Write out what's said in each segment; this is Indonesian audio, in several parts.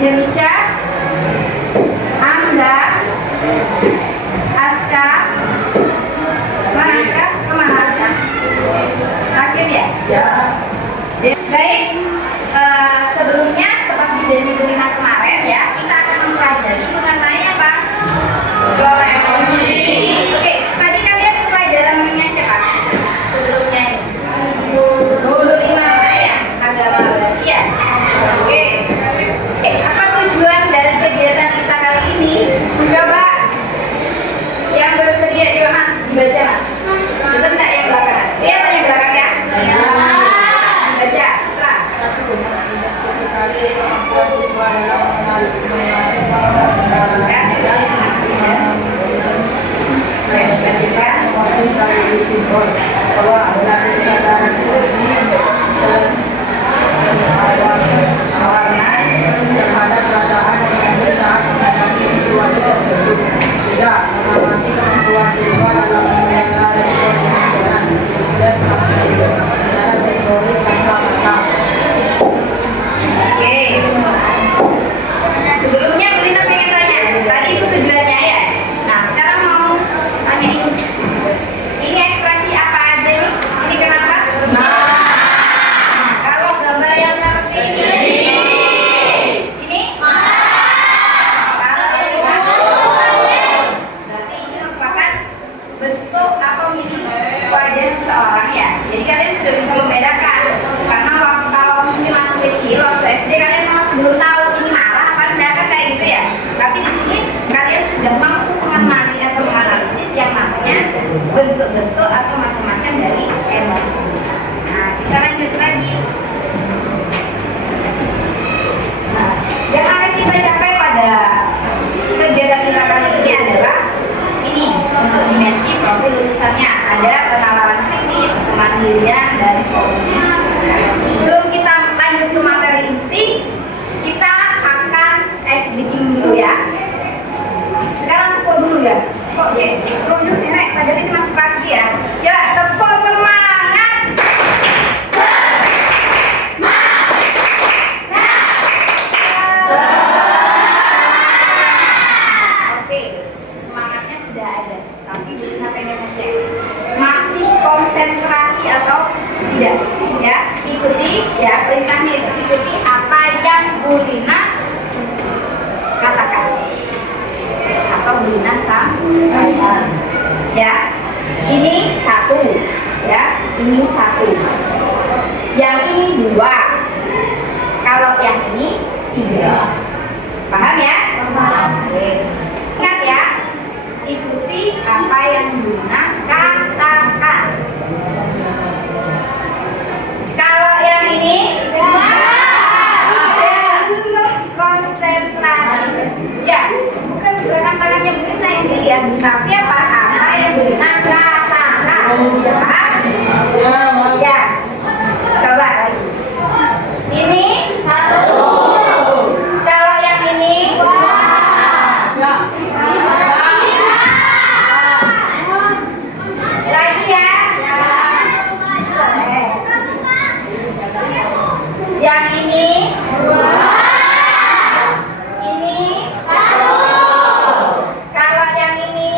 Jemica, Angga, Aska. Mana Aska? Kemana Aska? Sakit ya? Ya. Baik, sebelumnya seperti janji Belina kemarin ya, kita akan mempelajari mengenai apa? Kelola emosi. Oke, tadi kalian pelajaran namanya siapa? Sebelumnya Nurul Imam ya, agama berarti ya. Oke. Apa tujuan dari kegiatan kita kali ini? Coba yang bersedia coba Mas dibaca Mas. Betul enggak yang belakangan? Lihat yang belakang ya. Ya. Baca. Ekspresikan sebelumnya Belina pengen tanya, tadi itu tujuannya ya. Nah sekarang mau tanyain, ini ekspresi apa aja nih? Ini kenapa? Kalau gambar yang seperti ini, kalau yang berarti ini merupakan bentuk atau mimik wajah seseorang ya. Jadi kalian sudah bisa membedakan. Karena kalau mungkin masih kecil waktu SD kalian masih belum tahu ini marah apa enggak kan kayak gitu ya. Tapi di sini kalian sudah mampu mengenali atau menganalisis yang namanya bentuk-bentuk atau macam-macam dari emosi. Nah, kita lanjut lagi. Nah, yang akan kita capai pada kegiatan kita kali ini adalah ini untuk dimensi profil lulusannya. Ada penalaran kritis, kemandirian, dan komunikasi. Sebelum kita lanjut ke materi inti, kita akan ice breaking dulu ya. Sekarang tepuk dulu ya. Kok cek, runjuk nenek, padahal ini masih pagi ya. Ya, tepuk semangat. Oke, semangatnya sudah ada. Tapi Belina pengen ngecek masih konsentrasi atau tidak ya. Ikuti ya perintahnya itu, ikuti apa yang Belina katakan atau Belina sampaikan ya. Ini satu ya, ini satu, yang ini dua, kalau yang ini tiga. Paham ya? Paham. Ingat ya, ikuti apa yang Belina katakan. Kalau yang ini konsentrasi ya, bukan gerakan tangannya Belina yang dilihat, tapi apa yang Belina katakan. Paham? Ya, coba lagi. Ini satu. Kalau yang ini lagi ya. Yang ini ini satu. Kalau yang ini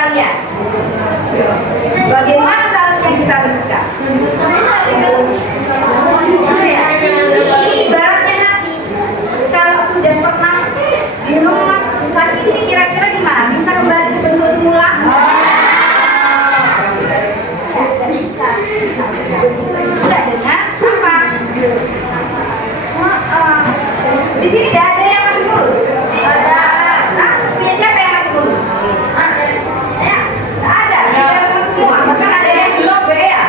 kalian. Bagaimana seharusnya kita bersikap? Ibaratnya hati, kalau sudah pernah diremet, disakiti, kira-kira gimana? Bisa kembali ke bentuk semula? Ya, bisa. Bisa dengan apa? Di sini nggak ada yang masih mulus? Ada. Nah, punya siapa yang masih mulus? Ya, nggak ada. Sudah remet semua. Bahkan ada yang belum ya.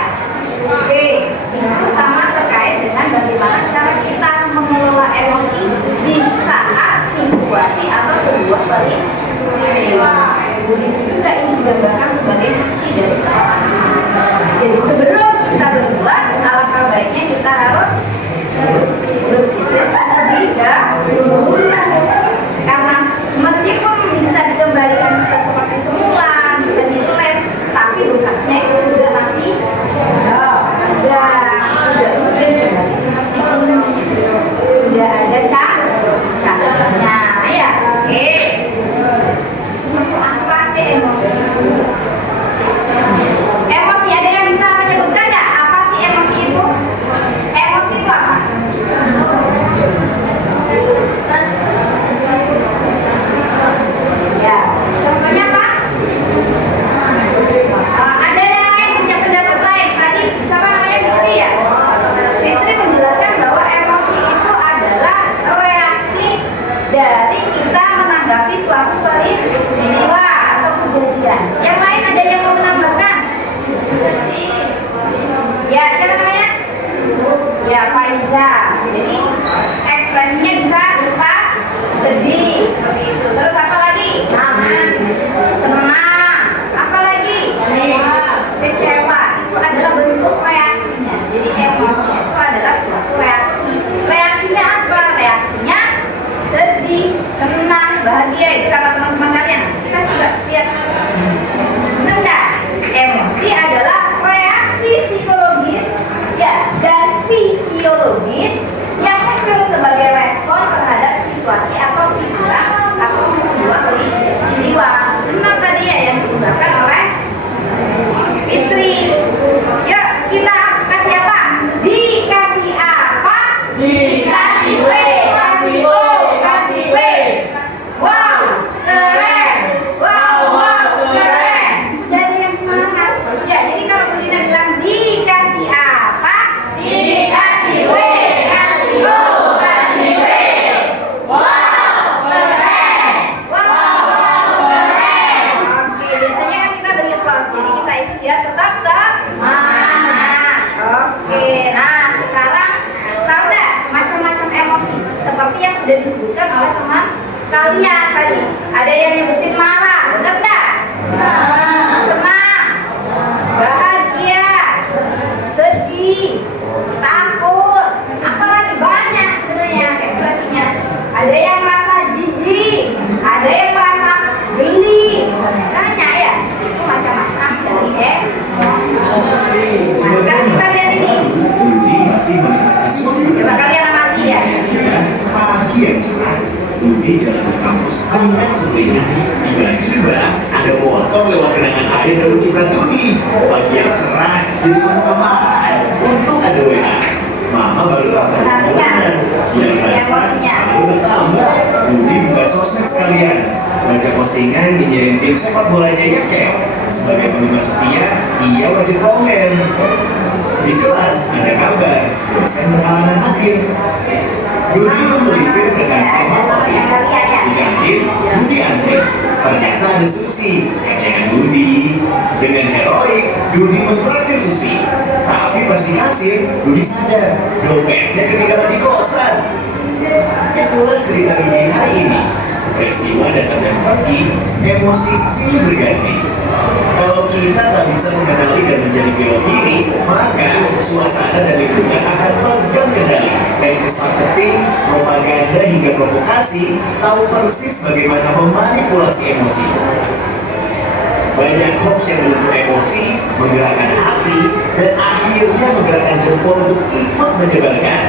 Oke, itu sama terkait dengan bagaimana cara kita mengelola emosi di saat situasi atau sebuah peristiwa. Begitu juga ini digambarkan sebagai bukti dari seorang. Jadi sebelum kita berbuat, alangkah baiknya kita harus berpikir terlebih dahulu. Karena meskipun bisa dikembalikan seperti semula, bisa dilem, tapi bekasnya itu juga masih tidak mungkin kembali seperti ini. Tidak ada caranya, ya. Oke. Apa sih emosi? Emosi ada yang bisa menyebutkan nggak? Apa sih emosi itu? Emosi itu apa? Ya, contohnya apa? Ada yang lain punya pendapat lain? Tadi siapa namanya Fitri ya? Fitri menjelaskan bahwa emosi itu adalah reaksi dari kita menanggapi suatu peristiwa atau kejadian. Yang lain ada yang mau menambahkan? Ya, siapa namanya? Ya, Faiza. Jadi ekspresinya bisa berupa sedih seperti itu. Terus apa lagi? Senang. Apa lagi? Kecewa. Itu adalah bentuk reaksinya. Jadi emosi itu adalah suatu reaksi. Reaksinya apa? Reaksinya sedih, senang, bahagia. Itu kata teman-teman kalian. Kita coba lihat. Benar nggak? Emosi adalah reaksi psikologis ya dan fisiologis yang muncul sebagai respon terhadap situasi atau pikiran atau sebuah peristiwa. Benar tadi ya yang diungkapkan oleh Fitri. Yuk kita kasih apa? Dikasih apa? Dikasih W, kasih O, kasih W. Wow, keren. Wow, keren. Jadi yang semangat. Ya, jadi kalau Budina bilang dikasih apa? Dikasih W, kasih O, kasih W. Wow, keren. Wow, keren. Oke, biasanya kan kita beri applause. Jadi kita itu biar tetap semangat. Oke, nah sekarang tahu nggak macam-macam emosi seperti yang sudah disebutkan oleh teman kalian tadi. Ada yang nyebutin marah, benar nggak? Senang, bahagia, sedih, takut, apalagi banyak sebenarnya ekspresinya. Ada yang merasa jijik, ada yang merasa geli, misalnya. Banyak ya, itu macam-macam dari emosi. Nah, sekarang kita lihat ini. Coba kalian amati ya. Pagi yang cerah, Budi jalan ke kampus dengan sepinya. Tiba-tiba ada motor lewat genangan air dan menciprat Budi. Pagi yang cerah jadi penuh kemarahan. Untung ada WA. Mama baru telepon bulan. Yang rasa selalu bertambah. Budi buka sosmed sekalian. Baca postingan dinyain tim sepak bolanya Yakel. Sebagai penggemar setia, ia wajib komen. Di kelas ada kabar dosen berhalangan hadir. Budi melipir ke kantin Mafati. Di kantin, Budi antri. Ternyata ada Susi, kecengan Budi. Dengan heroik, Budi mentraktir Susi. Tapi pas di kasir, Budi sadar dompetnya ketinggalan di kosan. Itulah cerita Budi hari ini. Peristiwa datang dan pergi, emosi silih berganti. Kalau kita tak bisa mengenali dan menjadi pilot diri, maka suasana dan lingkungan akan pegang kendali. Teknis marketing, propaganda hingga provokasi tahu persis bagaimana memanipulasi emosi. Banyak hoax yang bentuk emosi, menggerakkan hati, dan akhirnya menggerakkan jempol untuk ikut menyebarkan.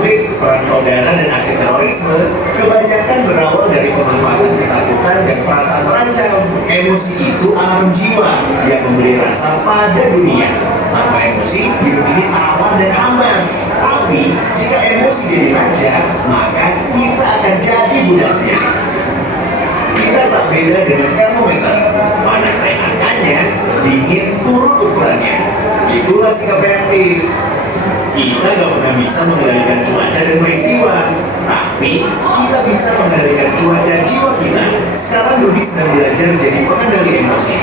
konflik, perang saudara, dan aksi terorisme kebanyakan berawal dari pemanfaatan ketakutan dan perasaan terancam. Emosi itu alarm jiwa yang memberi rasa pada dunia. Tanpa emosi, hidup ini tawar dan hambar. Tapi, jika emosi jadi raja, maka kita akan jadi budaknya. Kita tak beda dengan termometer. Panas naik angkanya, dingin turun ukurannya. Itulah sikap reaktif. Kita gak pernah bisa mengendalikan cuaca dan peristiwa, tapi kita bisa mengendalikan cuaca jiwa kita. Sekarang Dudi sedang belajar jadi pengendali emosi.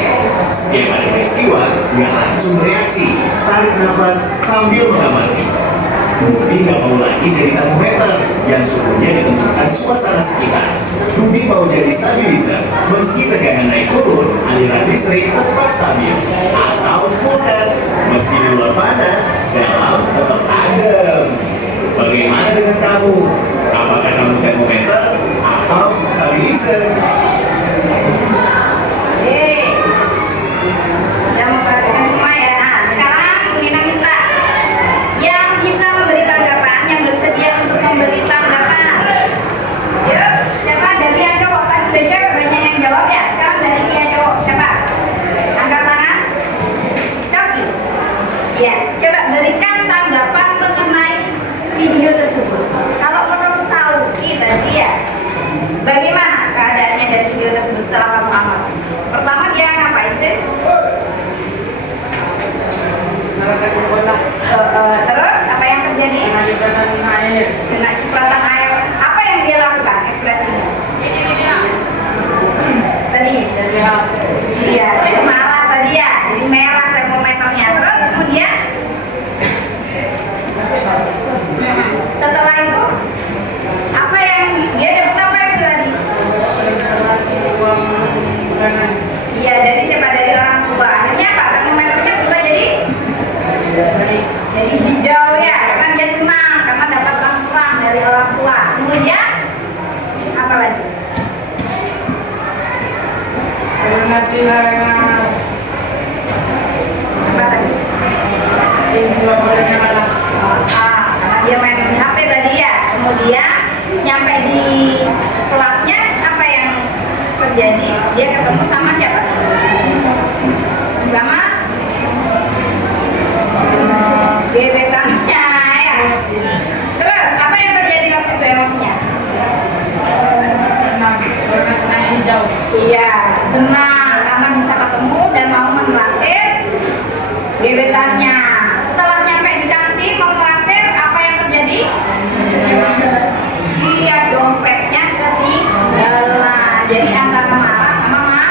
Setiap ada peristiwa, dia langsung bereaksi, tarik nafas sambil mengamati. Dudi gak mau lagi jadi termometer yang suhunya ditentukan suasana sekitar. Dudi mau jadi stabilizer, meski tegangan naik turun, aliran listrik tetap stabil. Atau kulkas, meski di luar panas, dalam tetap adem. Bagaimana dengan kamu? Apakah kamu termometer atau stabilizer? Yang memperhatikan semua ya. Nah, sekarang Nina minta yang bisa memberi tanggapan, yang bersedia untuk memberi tanggapan. Yuk, siapa dari yang cowok? Tadi udah cewek banyak yang jawab ya. Sekarang dari yang cowok siapa? Angkat tangan. Coki. Ya, coba berikan tanggapan mengenai video tersebut. Kalau menurut Sauki tadi ya, bagaimana keadaannya dari video tersebut setelah kamu amati? Pertama dia ngapain sih? Terus apa yang terjadi? Dengan cipratan air. Apa yang dia lakukan? Ekspresinya. Tadi. Iya, jadi marah tadi ya. Jadi merah termometernya. Terus kemudian setelah itu apa yang dia dapat apa itu tadi? Iya, dari siapa? Dari orang tua. Akhirnya apa? Termometernya berubah jadi hijau ya, karena dia senang karena dapat transferan dari orang tua. Kemudian apa lagi? Apa tadi? Karena dia main HP tadi ya. Kemudian nyampe di kelasnya apa yang terjadi? Dia ketemu sama siapa? Sama gebetannya ya. Terus apa yang terjadi waktu itu emosinya? Iya, senang karena bisa ketemu dan mau menraktir gebetannya. Setelah nyampe di kantin mau menraktir, apa yang terjadi? Iya, dompetnya ketinggalan. Jadi antara marah sama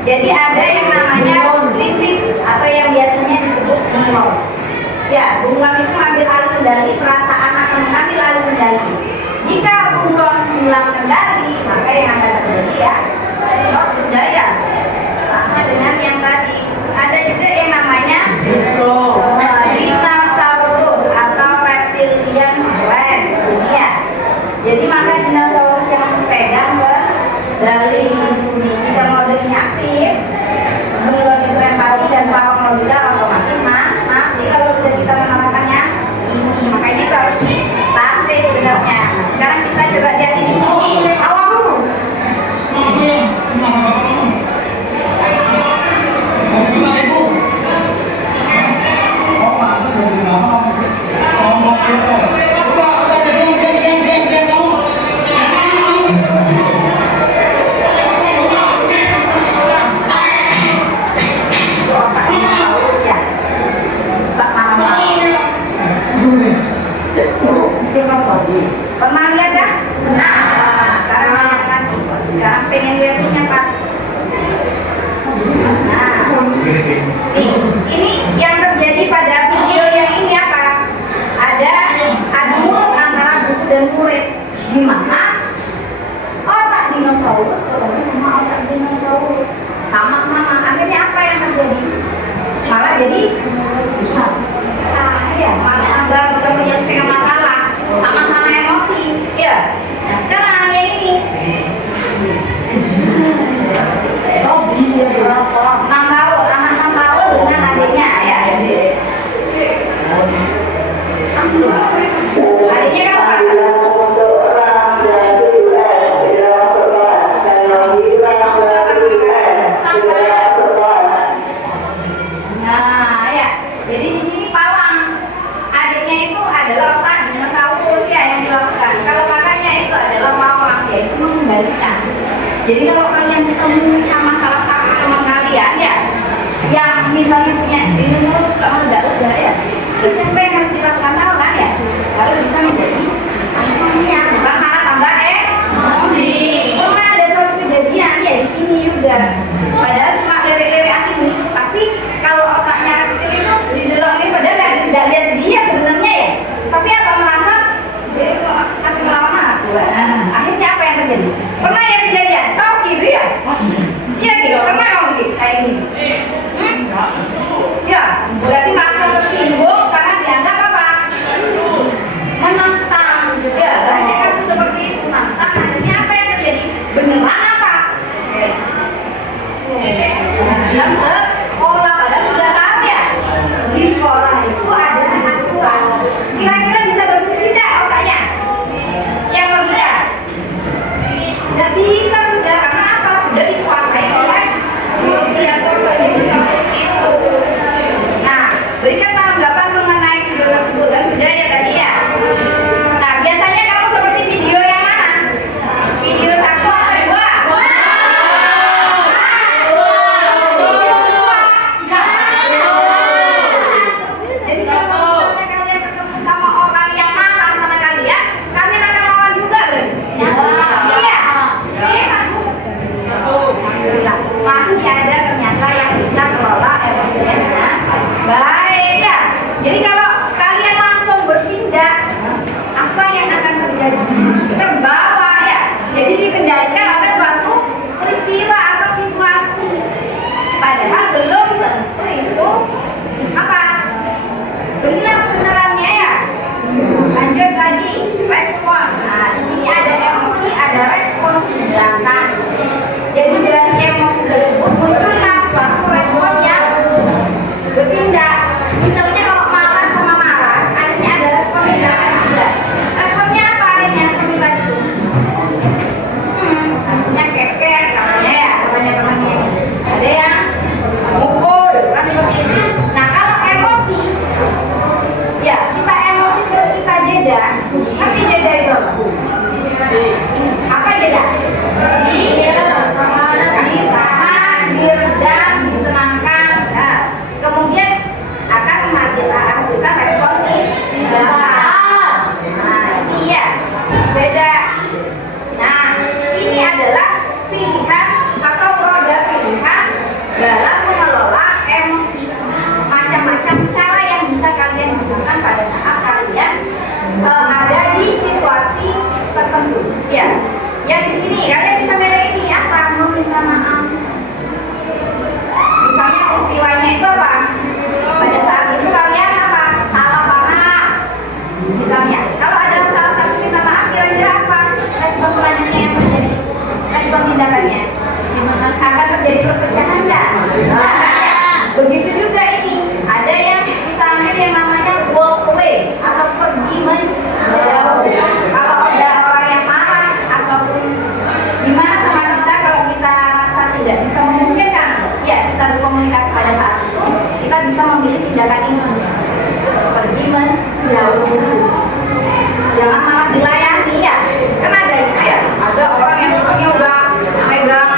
Jadi ada yang namanya limpik atau yang biasanya disebut bunglon. Ya, bunglon itu mengambil alih kendali perasaan atau mengambil alih kendali. Jika bunglon hilang kendali, maka yang akan terjadi ya, oh sudah ya, sama dengan yang tadi. Ada juga yang namanya dinosaurus atau reptilian brain, ya. Jadi maka dinosaurus yang pegang dari sini jika modenya aktif, bunglon itu empati dan pawang logika otomatis mati kalau sudah kita mengalahkannya ini. Makanya itu harus dilatih sebenarnya. Nah, sekarang kita coba lihat ini. Awal. Pernah lihat kan? Nah, sekarang lihat lagi. Sekarang pengen lihatnya Pak. Nah, ini yang terjadi pada video yang ini apa? Ada adu mulut antara buku dan murid. Di mana otak dinosaurus ketemu sama otak dinosaurus sama-sama. Akhirnya apa yang terjadi? Malah jadi susah. Ya, malah bukan menyelesaikan masalah, sama-sama emosi. Ya. Nah, sekarang yang ini. Anak 6 tahun dengan adiknya ya. Adiknya kan apa? Nah, ya. Jadi di sini pawang. Adiknya itu adalah otak dinosaurus ya yang dilakukan. Kalau kakaknya itu adalah pawang, yaitu mengembalikan. Jadi kalau kalian ketemu sama salah satu teman kalian ya, yang misalnya punya dinosaurus suka meledak-ledak ya, berarti apa yang harus dilakukan tahu kan ya? Kalau bisa menjadi pawangnya, bukan malah tambah emosi. Pernah ada suatu kejadian ya di sini juga. Padahal cuma lirik-lirik aktivis, tapi kalau otaknya reptil itu didelongin padahal nggak lihat dia sebenarnya ya. Tapi apa merasa dia itu akan melawan aku. Akhirnya apa yang terjadi? Pernah ya kejadian? Sok gitu ya? Iya gitu. Pernah kamu gitu kayak gini? Ya, berarti merasa tersinggung karena dianggap apa? Menantang. Ya, banyak kasus seperti itu menantang. Akhirnya apa yang terjadi? Beneran apa? Dalam sekolah padahal sudah tahu ya di sekolah itu ada aturan. Kira-kira bisa berfungsi tidak otaknya? Yang berbeda? Tidak bisa sudah karena apa? Sudah dikuasai oleh emosi atau dinosaurus itu. Nah, berikan tanggapan mengenai video tersebut kan sudah ya tadi ya. Nah, biasanya kamu seperti video yang mana? Video 1 atau 2? begitu juga ini. Ada yang kita ambil yang namanya walk away atau pergi menjauh. Kalau ada orang yang marah ataupun gimana sama kita, kalau kita rasa tidak bisa memungkinkan, ya kita berkomunikasi pada saat itu, kita bisa memilih tindakan ini. Pergi menjauh. Jangan malah dilayani ya. Kan ada gitu ya. Ada orang yang misalnya udah megang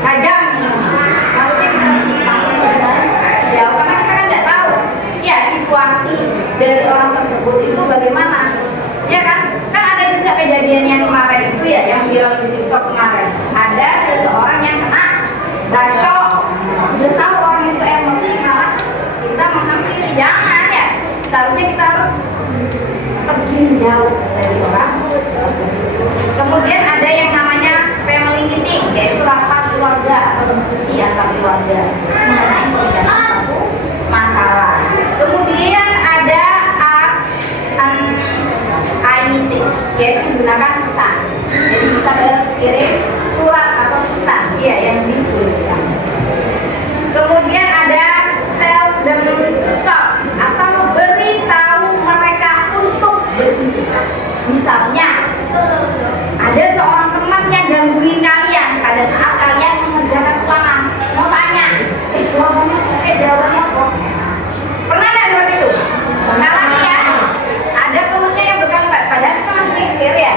sajam, harusnya kita langsung menjauh karena kita kan nggak tahu ya situasi dari orang tersebut itu bagaimana. Ya kan? Kan ada juga kejadian yang kemarin itu ya, yang viral di TikTok kemarin. Ada seseorang yang kena bacok, sudah tahu orang itu emosi, malah kita menghampiri. Jangan ya. Seharusnya kita harus pergi menjauh dari orang tersebut. Kemudian ada yang namanya family meeting, yaitu rapat keluarga atau diskusi antar keluarga mengenai perbedaan suatu masalah. Kemudian ada iMessage, yaitu menggunakan pesan. Jadi bisa berkirim surat atau pesan, ya yang dituliskan. Kemudian ada tell them to stop atau beritahu mereka untuk berhenti. Misalnya ada seorang teman yang gangguin kalian pada saat kalian mengerjakan ulangan, mau tanya, jawabannya kok? Pernah nggak seperti itu? Nggak lagi ya. Ada temennya yang berkali-kali, padahal kita masih mikir ya.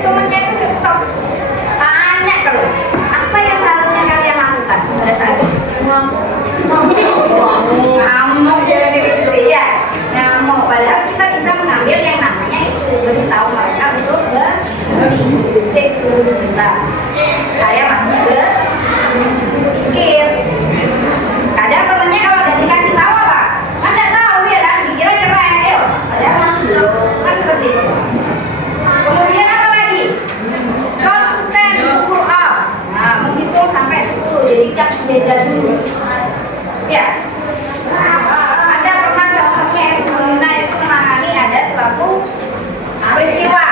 Temennya itu stop, tanya terus. Apa yang seharusnya kalian lakukan pada saat itu? Ngamuk jangan dipikir ya. Ngamuk. Padahal kita bisa mengambil yang namanya itu, beritahu mereka untuk berhenti. Sip, tunggu sebentar. Saya masih berpikir. Kadang temennya kalau udah dikasih tahu apa? Kan nggak tahu ya kan? Dikira cerai, yuk. Padahal masih belum. Kan seperti itu. Kemudian apa lagi? Count to 10, pukul up. Nah, menghitung sampai 10. Jadi kas beda dulu. Ya. Ada pernah contohnya Ibu Lina itu menangani ada suatu peristiwa.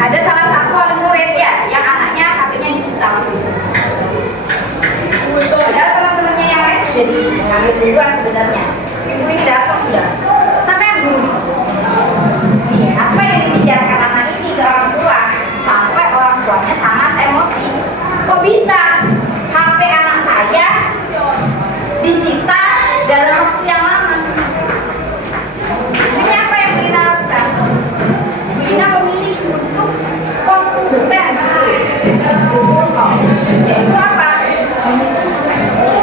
Ada salah satu wali murid ya, yang anaknya HP-nya disita waktu itu. Padahal teman-temannya yang lain sudah diambil duluan sebenarnya. Ibu ini datang sudah. Sampai guru. Nih, apa yang dibicarakan anak ini ke orang tua sampai orang tuanya sangat emosi. Kok bisa HP anak saya disita dalam waktu yang lama? Ini apa yang Bu Lina lakukan? Bu Lina memilih untuk kompeten betul kok. Yaitu apa? Menghitung sampai 10.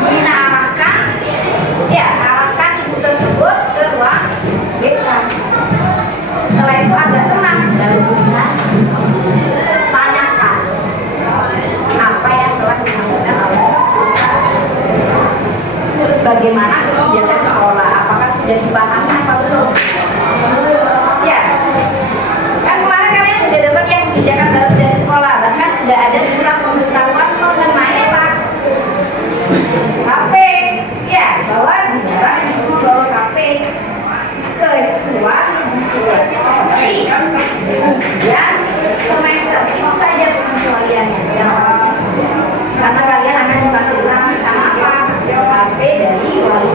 Bu Lina arahkan ibu tersebut ke ruang BK. Setelah itu agak tenang, baru Bu Lina tanyakan apa yang telah disampaikan oleh terus bagaimana kebijakan sekolah, apakah sudah dipahami apa belum? Ya, kan kemarin kalian sudah dapat yang kebijakan baru dari sekolah, bahkan sudah ada surat pemberitahuan mengenai apa? HP, ya, bahwa dilarang itu membawa HP kecuali diseleksi seperti ujian semester. Itu saja pengecualiannya. Karena kalian akan difasilitasi sama apa? HP dari wali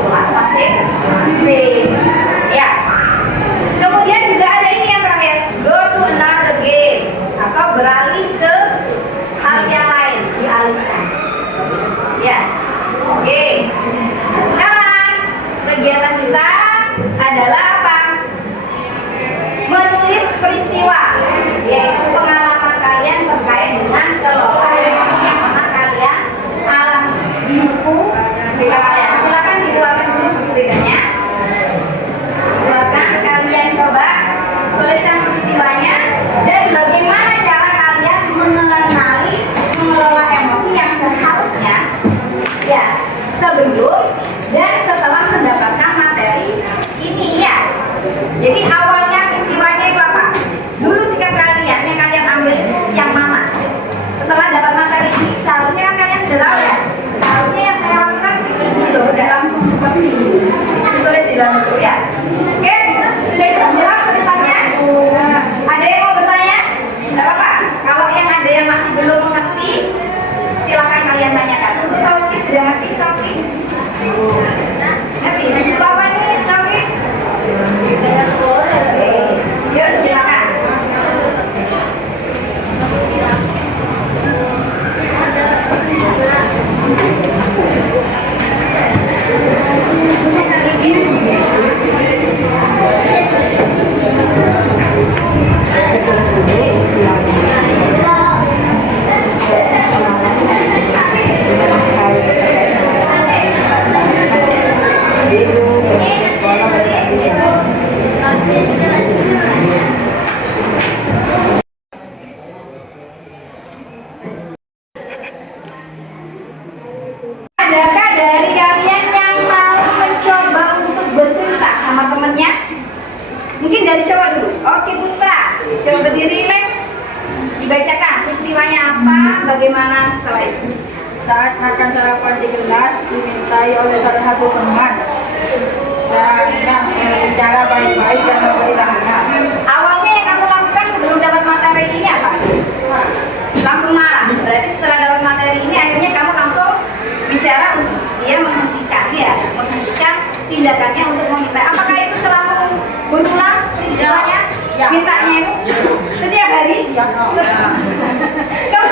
Adakah dari kalian yang mau mencoba untuk bercerita sama temennya? Mungkin dari cowok dulu. Oke Putra, coba berdiri Lek. Dibacakan peristiwanya apa, bagaimana setelah itu. Saat makan sarapan di kelas, dimintai oleh salah satu teman caranya berbicara baik-baik dan memberi tanya. Awalnya yang kamu lakukan sebelum dapat materi ini apa? Langsung marah. Berarti setelah dapat materi ini akhirnya kamu langsung bicara untuk dia menghentikan tindakannya untuk meminta. Apakah itu selalu berulang peristiwanya? Ya. Mintanya itu setiap hari? Ya. Kamu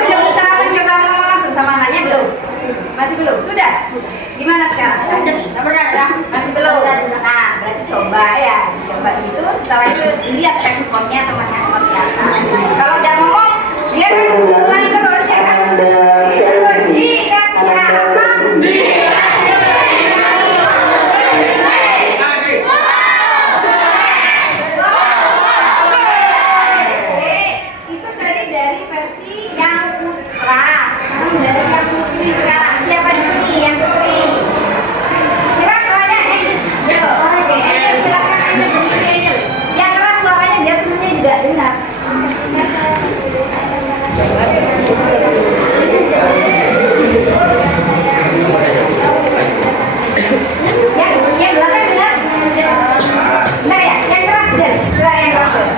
sudah berusaha mencoba ngomong langsung sama anaknya belum? Masih belum? Sudah? Gimana sekarang? Masih belum? Nah, berarti coba ya. Coba itu, setelah itu lihat responnya temannya seperti apa. Kalau udah ngomong, dia kan ulangi terus ya kan? Terus dikasih apa? Itu tadi dari versi yang Putra. Sekarang dari yang Putri sekarang. Siapa di sini yang Putri? Siapa suaranya? Oke, silakan. Angel. Yang keras suaranya biar temennya juga dengar. Yang belakang dengar? Nah ya, yang keras Jel. Coba yang keras.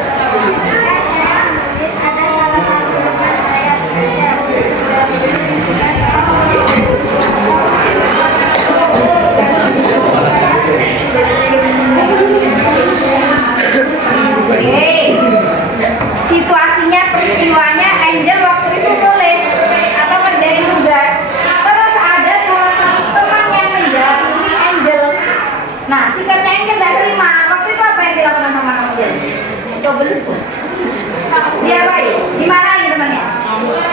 Oke. Situasinya, peristiwanya Angel waktu itu tulis atau kerjain tugas. Terus ada salah satu teman yang menjauhi Angel. Nah, sikapnya Angel tidak terima. Waktu itu apa yang dilakukan sama Angel? Coba dulu. Dia baik, dimarahin temannya.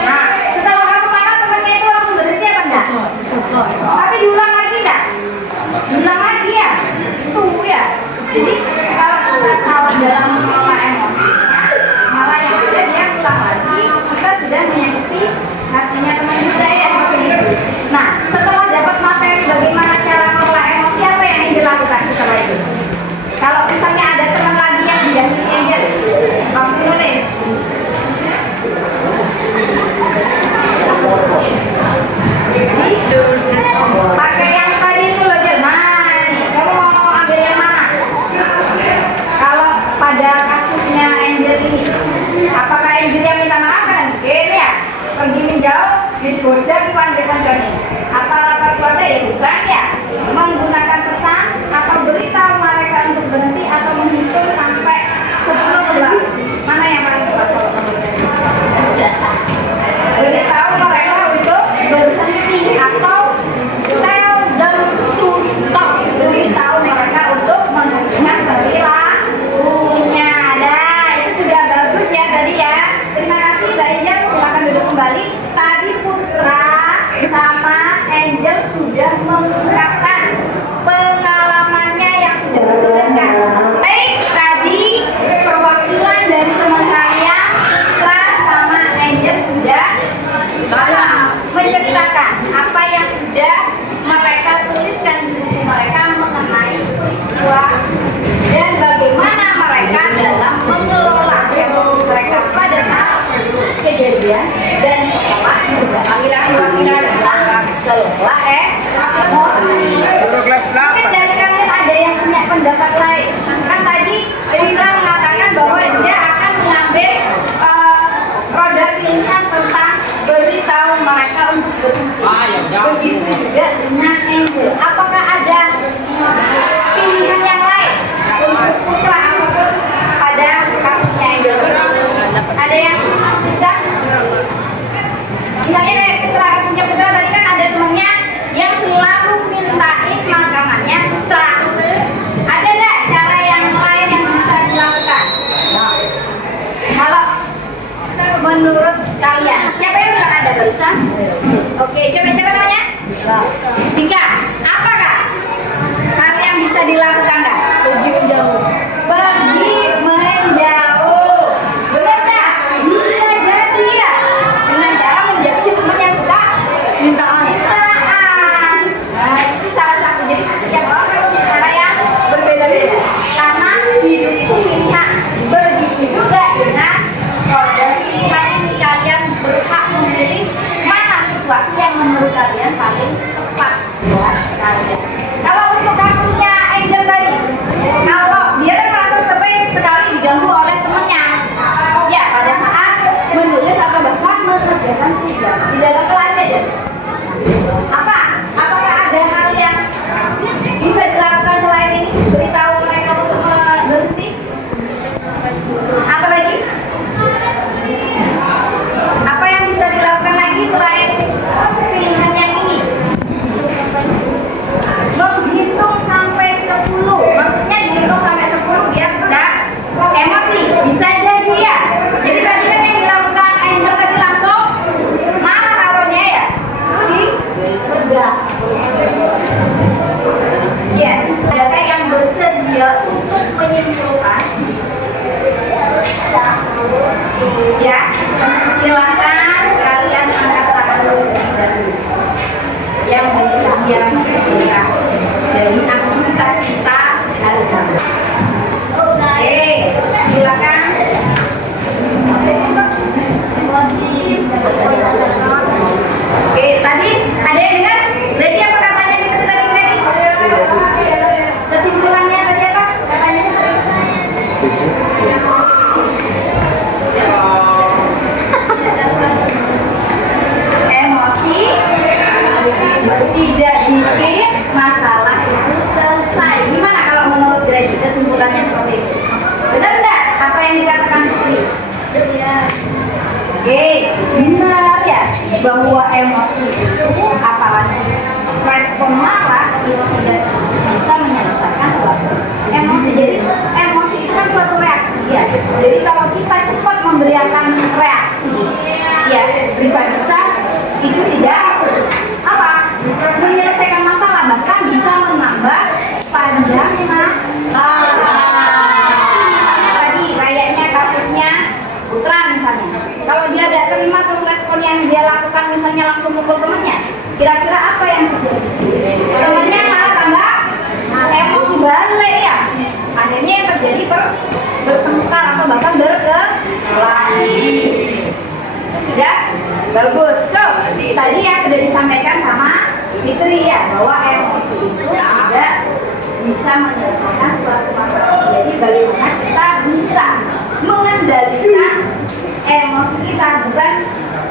Nah, setelah kamu marah temannya itu langsung berhenti apa enggak? Tapi diulang lagi enggak? Diulang lagi ya? Tuh ya. Jadi kalau kita salah dalam mengelola emosinya, malah yang ada dia ulang lagi, kita sudah menyakiti hatinya teman kita ya seperti itu. Nah, setelah dapat materi bagaimana cara mengelola emosi, apa yang Angel lakukan setelah itu? Kalau misalnya ada teman lagi yang didampingi Angel, waktu nulis. Jadi, pakai yang tadi itu loh Jel. Nah, nih, kamu mau ambil yang mana? Kalau pada kasusnya Angel ini, apakah Angel yang minta maaf kan? Ini ya, pergi menjauh, jadi gojek bukan Joni. Apa rapat keluarga ya bukan ya? Menggunakan pesan atau beritahu mereka untuk berhenti atau menghitung sampai 10 bulan. Mana yang paling tepat kalau kamu beritahu mereka untuk berhenti atau tell them to stop. Beritahu mereka untuk menghentikan perilakunya. Nah, itu sudah bagus ya tadi ya. Terima kasih Mbak Angel, silakan duduk kembali. Tadi Putra sama Angel sudah mengungkapkan pengalamannya yang sudah dituliskan. Baik, tadi perwakilan dari teman kalian Putra sama Angel sudah menceritakan apa yang sudah mereka tuliskan di buku mereka mengenai peristiwa dan bagaimana mereka dalam mengelola emosi mereka pada saat kejadian dan setelah wakilan dalam kelola emosi. Mungkin dari kalian ada yang punya pendapat lain. Kan tadi Putra mengatakan bahwa dia akan mengambil roda pilihan tentang beritahu mereka untuk berhenti. Begitu juga dengan Angel. Apakah ada pilihan yang lain untuk Putra apapun pada kasusnya Angel? Ada yang bisa? Misalnya kayak Putra, kasusnya Putra tadi kan ada temennya yang selalu mintain makanannya Putra. Ada nggak cara yang lain yang bisa dilakukan? Kalau menurut kalian, siapa yang bilang ada barusan? Oke, coba siapa namanya? Dika. Apakah hal yang bisa dilakukan nggak? Pergi menjauh. Pergi menjauh. Benar nggak? Bisa jadi ya. Dengan cara menjauhi teman yang menurut kalian paling tepat buat kalian? Kalau untuk kasusnya Angel tadi, kalau dia kan merasa sekali diganggu oleh temennya, ya pada saat menulis atau bahkan mengerjakan tugas di dalam kelas aja. Apakah ada hal yang bisa dilakukan selain ini? Beritahu mereka untuk berhenti. Apalagi? Apa yang bisa dilakukan lagi selain pilihan yang ini? Menghitung sampai 10. Maksudnya dihitung sampai 10 biar tidak emosi. Bisa jadi ya. Jadi tadi kan yang dilakukan Angel tadi langsung marah awalnya ya. Itu ya, data yang bersedia untuk menyimpulkan. Ya, silakan kalian angkat tangan dulu yang bersedia menyimpulkan dari aktivitas kita hari ini. Oke, silakan. Emosi. Oke, tadi ada yang dengar? Ready apa katanya di tadi? Kesimpulannya tadi apa? Katanya emosi tidak bikin masalah itu selesai. Gimana kalau menurut Grady kesimpulannya seperti itu? Benar enggak apa yang dikatakan Putri? Oke, benar ya bahwa emosi itu apalagi respon marah itu tidak bisa menyelesaikan suatu emosi. Jadi emosi itu kan suatu reaksi ya. Jadi kalau kita cepat memberikan reaksi, ya bisa-bisa itu tidak menyelesaikan masalah, bahkan bisa menambah panjang masalah. Misalnya tadi kayaknya kasusnya Putra misalnya, kalau dia tidak terima terus respon yang dia lakukan misalnya langsung mukul temannya, kira-kira apa yang terjadi? Temannya malah tambah emosi balik ya. Akhirnya yang terjadi bertengkar atau bahkan berkelahi. Itu sudah bagus. Tuh, tadi yang sudah disampaikan sama Fitri ya, bahwa emosi itu tidak bisa menyelesaikan suatu masalah. Jadi bagaimana kita bisa mengendalikan emosi kita, bukan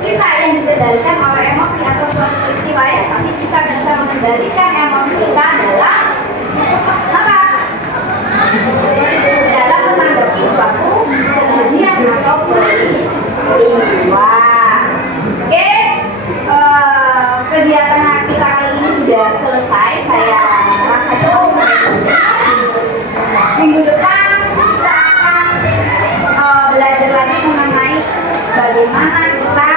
kita yang dikendalikan oleh emosi atau suatu peristiwa ya, tapi kita bisa mengendalikan emosi kita dalam apa? Dalam menanggapi suatu kejadian atau peristiwa. Oke, kegiatan kita kali ini sudah selesai. Saya rasa cukup sampai sini. Minggu depan kita akan belajar lagi mengenai bagaimana kita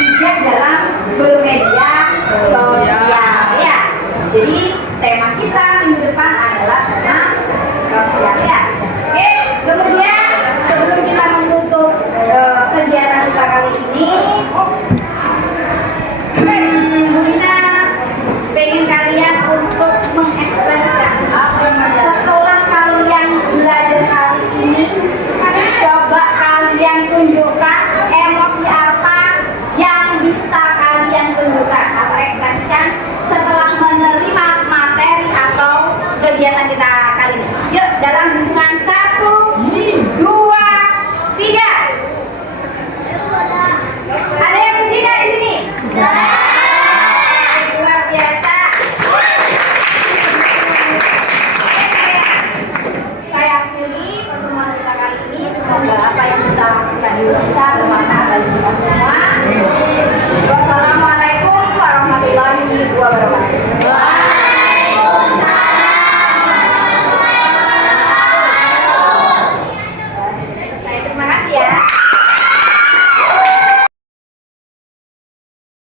bijak dalam bermedia sosial ya. Jadi tema kita minggu depan adalah tentang sosial ya. Oke, kemudian sebelum kita menutup kegiatan kita kali ini, Bu Lina pengen kalian untuk mengekspresikan setelah kalian belajar hari ini, coba kalian tunjukkan emosi apa yang bisa kalian tunjukkan atau ekspresikan setelah menerima materi atau kegiatan kita